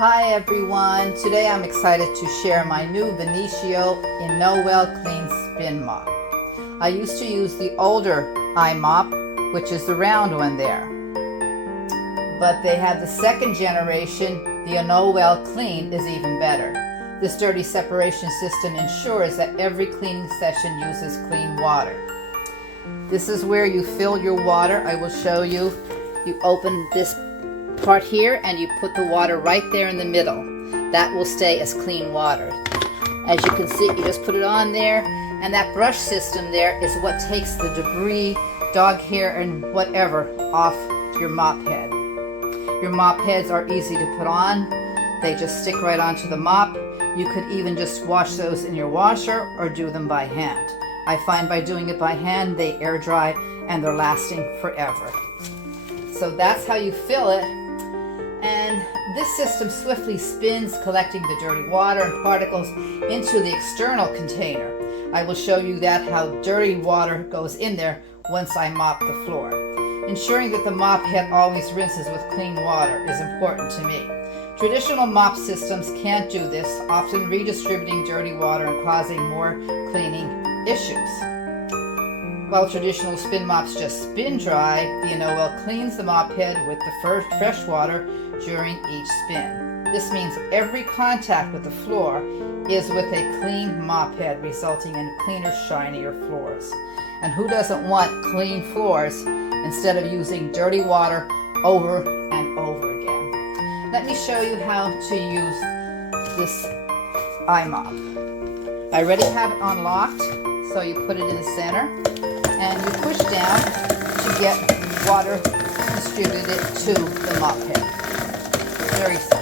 Hi everyone, today I'm excited to share my new Venetio Innowellclean Spin Mop. I used to use the older mop, which is the round one there. But they have the second generation, the Innowellclean is even better. This dirty separation system ensures that every cleaning session uses clean water. This is where you fill your water. I will show you. You open this part here and you put the water right there in the middle. That will stay as clean water. As you can see, you just put it on there, and that brush system there is what takes the debris, dog hair, and whatever off your mop head. Your mop heads are easy to put on. They just stick right onto the mop. You could even just wash those in your washer or do them by hand. I find by doing it by hand, they air dry and they're lasting forever. So that's how you fill it. And this system swiftly spins, collecting the dirty water and particles into the external container. I will show you that how dirty water goes in there once I mop the floor. Ensuring that the mop head always rinses with clean water is important to me. Traditional mop systems can't do this, often redistributing dirty water and causing more cleaning issues. While traditional spin mops just spin dry, the Innowell cleans the mop head with the fresh water during each spin. This means every contact with the floor is with a clean mop head, resulting in cleaner, shinier floors. And who doesn't want clean floors instead of using dirty water over and over again? Let me show you how to use this mop. I already have it unlocked, so you put it in the center and you push down to get water distributed to the mop head. Very simple.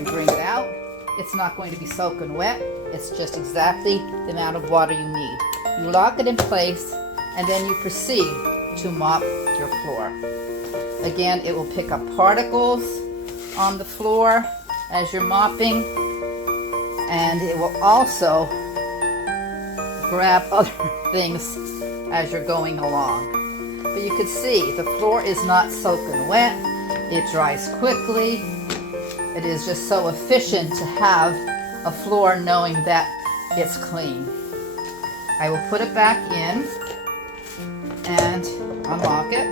You bring it out. It's not going to be soaking wet. It's just exactly the amount of water you need. You lock it in place and then you proceed to mop your floor. Again, it will pick up particles on the floor as you're mopping, and it will also grab other things as you're going along. But you can see the floor is not soaking wet. It dries quickly. It is just so efficient to have a floor knowing that it's clean. I will put it back in and unlock it,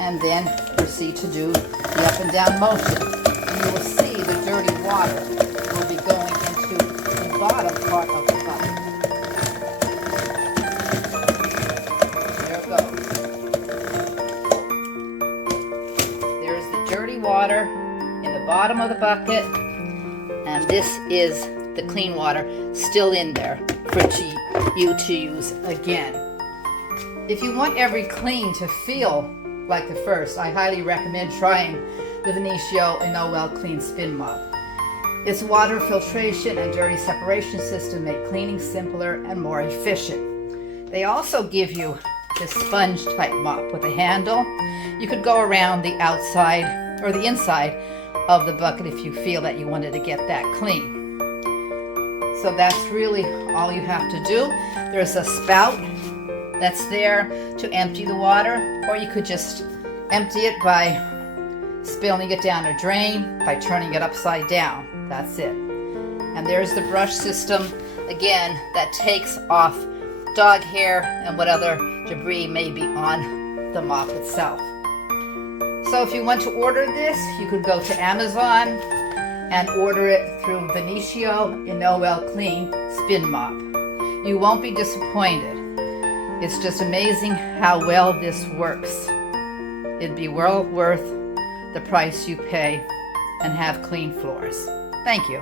and then proceed to do the up and down motion. And you will see the dirty water will be going into the bottom part of the bucket. There it goes. There's the dirty water in the bottom of the bucket, and this is the clean water still in there for you to use again. If you want every clean to feel like the first, I highly recommend trying the Venetio Innowellclean Spin Mop. Its water filtration and dirty separation system make cleaning simpler and more efficient. They also give you this sponge type mop with a handle. You could go around the outside or the inside of the bucket if you feel that you wanted to get that clean. So that's really all you have to do. There's a spout that's there to empty the water, or you could just empty it by spilling it down a drain, by turning it upside down. That's it. And there's the brush system, again, that takes off dog hair and what other debris may be on the mop itself. So if you want to order this, you could go to Amazon and order it through Venetio Innowellclean Spin Mop. You won't be disappointed. It's just amazing how well this works. It'd be well worth the price you pay and have clean floors. Thank you.